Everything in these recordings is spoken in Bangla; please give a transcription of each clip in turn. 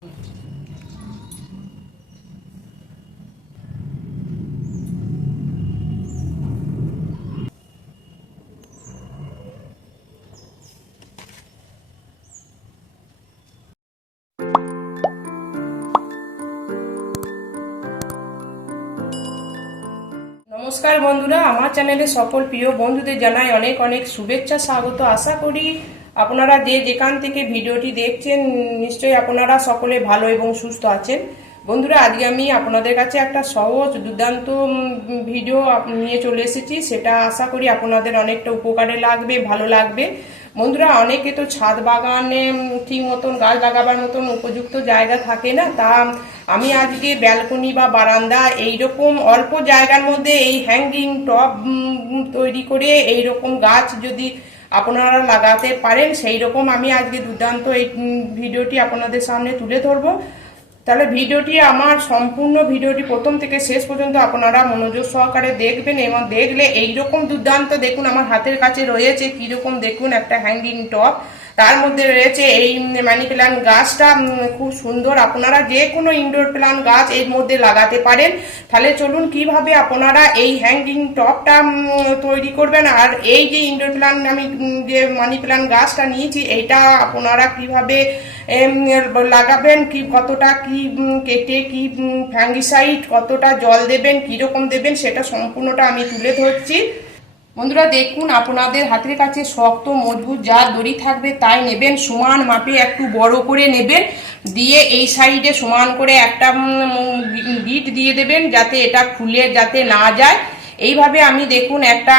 নমস্কার বন্ধুরা, আমার চ্যানেলে সকল প্রিয় বন্ধুদের জানাই অনেক অনেক শুভেচ্ছা, স্বাগত। আশা করি আপনারা যে যেখান থেকে ভিডিওটি দেখছেন নিশ্চয়ই আপনারা সকলে ভালো এবং সুস্থ আছেন। বন্ধুরা, আজকে আমি আপনাদের কাছে একটা সহজ দুর্দান্ত ভিডিও নিয়ে চলে এসেছি। সেটা আশা করি আপনাদের অনেকটা উপকারে লাগবে, ভালো লাগবে। বন্ধুরা, অনেকে তো ছাদ বাগানে ঠিক মতন গাছ লাগাবার মতন উপযুক্ত জায়গা থাকে না। তা আমি আজকে ব্যালকনি বা বারান্দা এইরকম অল্প জায়গার মধ্যে এই হ্যাঙ্গিং টব তৈরি করে এইরকম গাছ যদি আপনারা লাগাতে পারেন, সেই রকম আমি আজকে দুর্দান্ত এই ভিডিওটি আপনাদের সামনে তুলে ধরবো। তাহলে ভিডিওটি আমার সম্পূর্ণ ভিডিওটি প্রথম থেকে শেষ পর্যন্ত আপনারা মনোযোগ সহকারে দেখবেন এবং দেখলে এইরকম দুর্দান্ত দেখুন আমার হাতের কাছে রয়েছে কিরকম দেখুন একটা হ্যাঙ্গিং টব। তার মধ্যে রয়েছে এই মানি প্ল্যান্ট গাছটা, খুব সুন্দর। আপনারা যে কোনো ইনডোর প্ল্যান্ট গাছ এর মধ্যে লাগাতে পারেন। তাহলে চলুন কিভাবে আপনারা এই হ্যাঙ্গিং টবটা তৈরি করবেন, আর এই যে ইনডোর প্ল্যান্ট আমি যে মানি প্ল্যান্ট গাছটা নিয়েছি এইটা আপনারা কিভাবে লাগাবেন, কি কতটা কি কেটে কি ফ্যাঙ্গিসাইড কতটা জল দেবেন, কিরকম দেবেন সেটা সম্পূর্ণটা আমি তুলে ধরছি। বন্ধুরা দেখুন, আপনাদের হাতের কাছে শক্ত মজবুত যা দড়ি থাকবে তাই নেবেন, সমান মাপে একটু বড় করে নেবেন, দিয়ে এই সাইডে সমান করে একটা গিট দিয়ে দেবেন যাতে এটা খুলে যাতে না যায়। এইভাবে আমি দেখুন একটা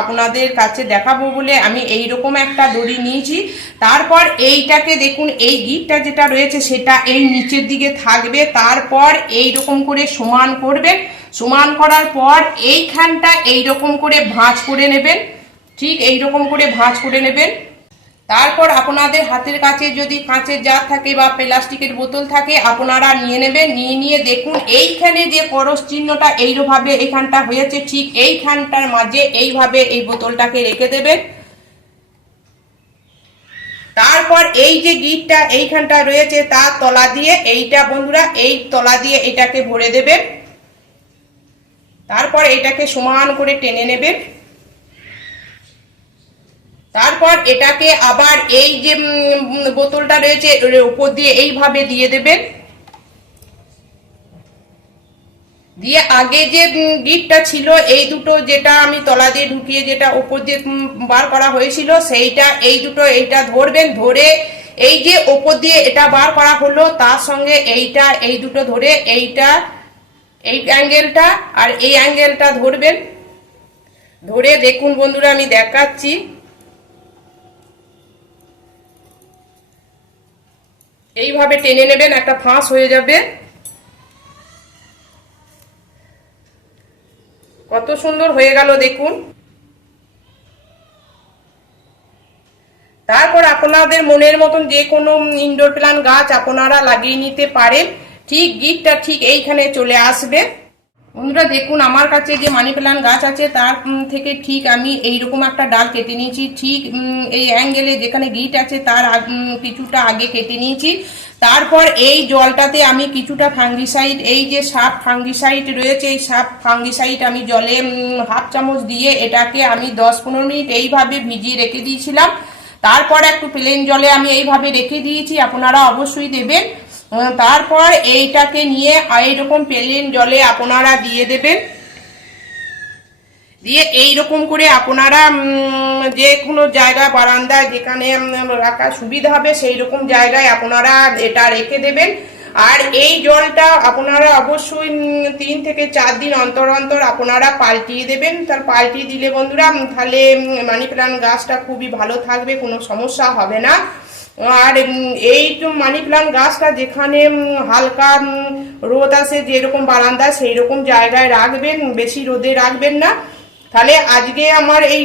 আপনাদের কাছে দেখাবো বলে আমি এইরকম একটা দড়ি নিয়েছি। তারপর এইটাকে দেখুন এই গিটটা যেটা রয়েছে সেটা এই নিচের দিকে থাকবে। তারপর এইরকম করে সমান করবেন, সমান করার পর এইখানটা এইরকম করে ভাঁজ করে নেবেন, ঠিক এইরকম করে ভাঁজ করে নেবেন। তারপর আপনাদের হাতের কাছে যদি কাঁচের জার থাকে বা প্লাস্টিকের বোতল থাকে আপনারা নিয়ে নেবেন। নিয়ে দেখুন এইখানে যে করস চিহ্নটা এইভাবে এইখানটা হয়েছে, ঠিক এইখানটার মাঝে এইভাবে এই বোতলটাকে রেখে দেবেন। তারপর এই যে গিটটা এইখানটা রয়েছে তার তলা দিয়ে এইটা বন্ধুরা এই তলা দিয়ে এটাকে ভরে দেবেন। তারপর এটাকে সমান করে টেনে নেবেন। তারপর এটাকে আবার এই যে বোতলটা রয়েছে উপর দিয়ে এইভাবে দিয়ে দেবেন। দিয়ে আগে যে গিটটা ছিল এই দুটো যেটা আমি তলা দিয়ে ঢুকিয়ে যেটা উপর দিয়ে বার করা হয়েছিল সেইটা এই দুটো এইটা ধরবেন, ধরে এই যে উপর দিয়ে এটা বার করা হলো তার সঙ্গে এইটা এই দুটো ধরে এইটা এই অ্যাঙ্গেলটা আর এই অ্যাঙ্গেলটা ধরবেন। ধরে দেখুন বন্ধুরা আমি দেখাচ্ছি, এইভাবে টেনে নেবেন, একটা ফাঁস হয়ে যাবে। কত সুন্দর হয়ে গেল দেখুন। তারপর আপনাদের মনের মতন যে কোনো ইনডোর প্ল্যান্ট গাছ আপনারা লাগিয়ে নিতে পারেন। ঠিক গিটটা ঠিক এইখানে চলে আসবে। বন্ধুরা দেখুন আমার কাছে যে মানি প্ল্যান্ট গাছ আছে তার থেকে ঠিক আমি এইরকম একটা ডাল কেটে নিয়েছি, ঠিক এই অ্যাঙ্গেলে যেখানে গিট আছে তার কিছুটা আগে কেটে নিয়েছি। তারপর এই জলটাতে আমি কিছুটা ফাঙ্গিসাইড, এই যে সাপ ফাঙ্গিসাইড রয়েছে এই সাপ ফাঙ্গিসাইড আমি জলে হাফ চামচ দিয়ে এটাকে আমি 10-15 মিনিট এইভাবে ভিজিয়ে রেখে দিয়েছিলাম। তারপর একটু প্লেন জলে আমি এইভাবে রেখে দিয়েছি, আপনারা অবশ্যই দেবেন। তারপর এইটাকে নিয়ে এইরকম প্লেন জলে আপনারা দিয়ে দেবেন। দিয়ে এইরকম করে আপনারা যে কোনো জায়গায় বারান্দায় যেখানে রাখার সুবিধা হবে সেই রকম জায়গায় আপনারা এটা রেখে দেবেন। আর এই জলটা আপনারা অবশ্যই 3 থেকে 4 দিন অন্তর অন্তর আপনারা পাল্টিয়ে দেবেন। তার পাল্টিয়ে দিলে বন্ধুরা তাহলে মানি প্ল্যান্ট গাছটা খুবই ভালো থাকবে, কোনো সমস্যা হবে না। আর এই মানি প্ল্যান্ট গাছটা যেখানে হালকা রোদ আসে যেরকম বারান্দা সেই রকম জায়গায় রাখবেন, বেশি রোদে রাখবেন না। তাহলে আজকে আমার এই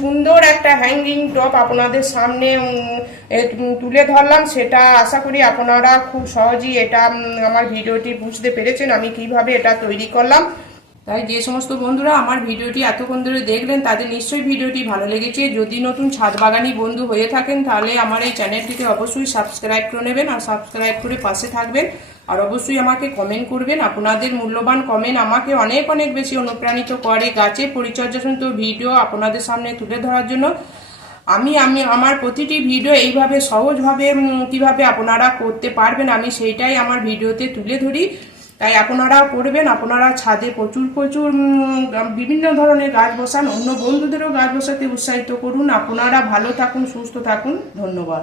সুন্দর একটা হ্যাঙ্গিং টব আপনাদের সামনে তুলে ধরলাম। সেটা আশা করি আপনারা খুব সহজেই এটা আমার ভিডিওটি বুঝতে পেরেছেন আমি কিভাবে এটা তৈরি করলাম। তাই যে সমস্ত বন্ধুরা আমার ভিডিওটি এতক্ষণ ধরে দেখলেন তাদের নিশ্চয়ই ভিডিওটি ভালো লেগেছে। যদি নতুন ছাদ বাগানি বন্ধু হয়ে থাকেন তাহলে আমার এই চ্যানেলটিকে অবশ্যই সাবস্ক্রাইব করে নেবেন আর সাবস্ক্রাইব করে পাশে থাকবেন। আর অবশ্যই আমাকে কমেন্ট করবেন। আপনাদের মূল্যবান কমেন্ট আমাকে অনেক অনেক বেশি অনুপ্রাণিত করে গাছের পরিচর্যা সংক্রান্ত ভিডিও আপনাদের সামনে তুলে ধরার জন্য। আমি আমার প্রতিটি ভিডিও এইভাবে সহজভাবে কিভাবে আপনারা করতে পারবেন আমি সেইটাই আমার ভিডিওতে তুলে ধরি। তাই আপনারাও করবেন। আপনারা ছাদে প্রচুর প্রচুর বিভিন্ন ধরনের গাছ বসান, অন্য বন্ধুদেরও গাছ বসাতে উৎসাহিত করুন। আপনারা ভালো থাকুন, সুস্থ থাকুন। ধন্যবাদ।